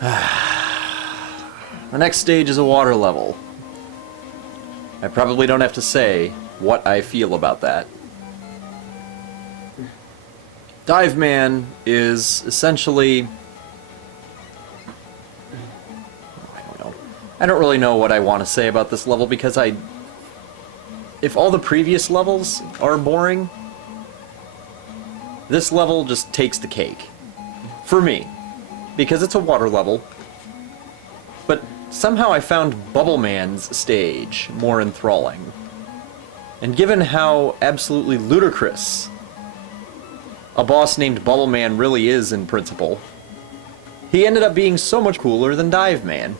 The next stage is a water level. I probably don't have to say what I feel about that. Dive Man is essentially... I don't really know what I want to say about this level because if all the previous levels are boring, this level just takes the cake. For me. Because it's a water level. But somehow I found Bubble Man's stage more enthralling. And given how absolutely ludicrous a boss named Bubble Man really is in principle, he ended up being so much cooler than Dive Man.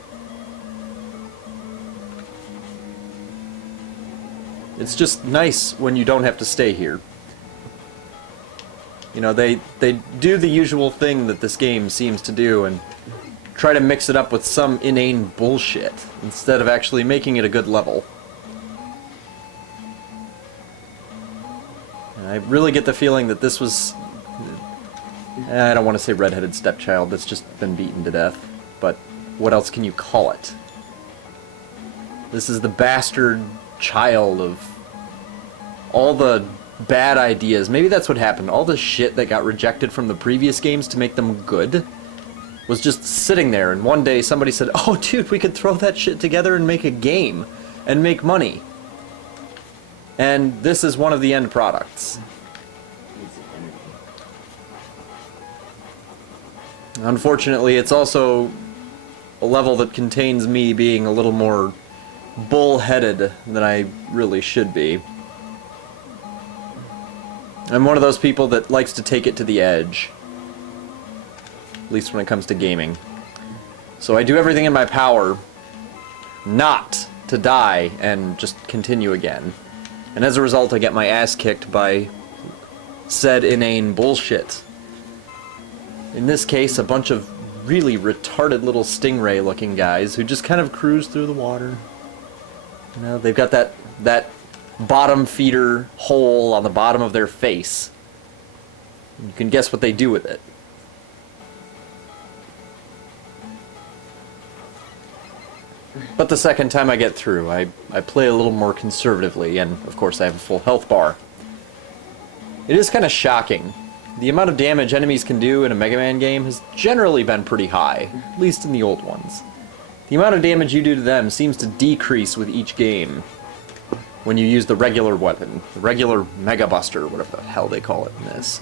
It's just nice when you don't have to stay here. You know, they do the usual thing that this game seems to do and try to mix it up with some inane bullshit instead of actually making it a good level. And I really get the feeling that this was... I don't want to say redheaded stepchild, that's just been beaten to death. But what else can you call it? This is the bastard child of all the bad ideas. Maybe that's what happened. All the shit that got rejected from the previous games to make them good was just sitting there, and one day somebody said, "Oh dude, we could throw that shit together and make a game and make money." And this is one of the end products. Unfortunately, it's also a level that contains me being a little more bull-headed than I really should be. I'm one of those people that likes to take it to the edge. At least when it comes to gaming. So I do everything in my power not to die and just continue again. And as a result, I get my ass kicked by said inane bullshit. In this case, a bunch of really retarded little stingray-looking guys who just kind of cruise through the water. You know, they've got that bottom feeder hole on the bottom of their face. You can guess what they do with it. But the second time I get through, I play a little more conservatively, and of course I have a full health bar. It is kind of shocking. The amount of damage enemies can do in a Mega Man game has generally been pretty high, at least in the old ones. The amount of damage you do to them seems to decrease with each game when you use the regular weapon, the regular Mega Buster, whatever the hell they call it in this.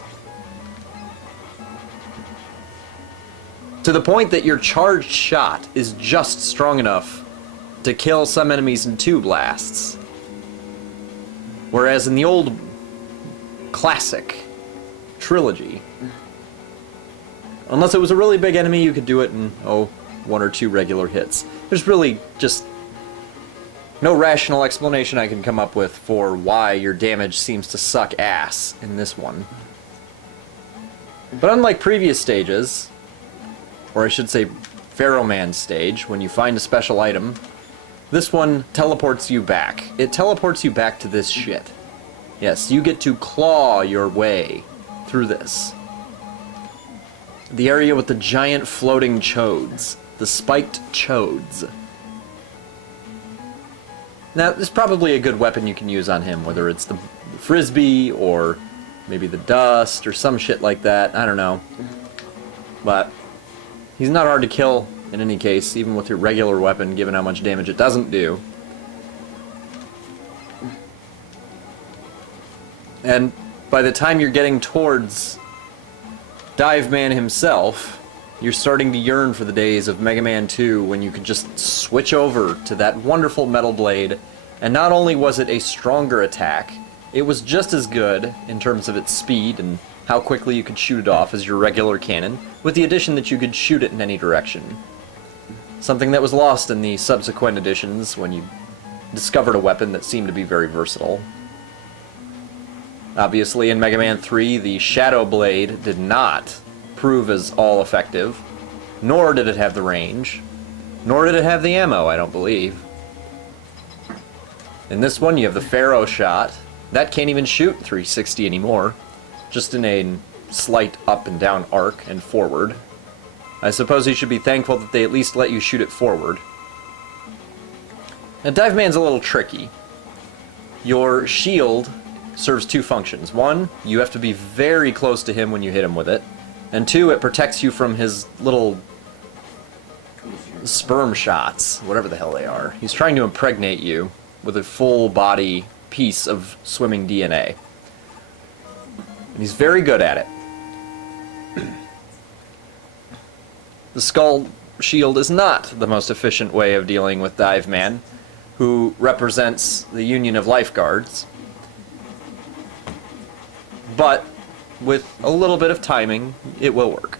To the point that your charged shot is just strong enough to kill some enemies in 2 blasts. Whereas in the old classic trilogy, unless it was a really big enemy, you could do it in, 1 or 2 regular hits. There's really just no rational explanation I can come up with for why your damage seems to suck ass in this one. But unlike previous stages, or I should say Pharaoh Man stage, when you find a special item, this one teleports you back. It teleports you back to this shit. Yes, you get to claw your way through this. The area with the giant floating chodes. The spiked chodes. Now, there's probably a good weapon you can use on him, whether it's the frisbee or maybe the dust or some shit like that. I don't know. But he's not hard to kill in any case, even with your regular weapon, given how much damage it doesn't do. And by the time you're getting towards Dive Man himself, you're starting to yearn for the days of Mega Man 2 when you could just switch over to that wonderful Metal Blade, and not only was it a stronger attack, it was just as good in terms of its speed and how quickly you could shoot it off as your regular cannon, with the addition that you could shoot it in any direction. Something that was lost in the subsequent editions when you discovered a weapon that seemed to be very versatile. Obviously, in Mega Man 3, the Shadow Blade did not prove as all-effective, nor did it have the range, nor did it have the ammo, I don't believe. In this one, you have the Pharaoh shot. That can't even shoot 360 anymore, just in a slight up and down arc and forward. I suppose you should be thankful that they at least let you shoot it forward. Now, Dive Man's a little tricky. Your shield serves two functions. One, you have to be very close to him when you hit him with it. And two, it protects you from his little sperm shots, whatever the hell they are. He's trying to impregnate you with a full body piece of swimming DNA. And he's very good at it. The Skull Shield is not the most efficient way of dealing with Dive Man, who represents the Union of Lifeguards. But with a little bit of timing, it will work.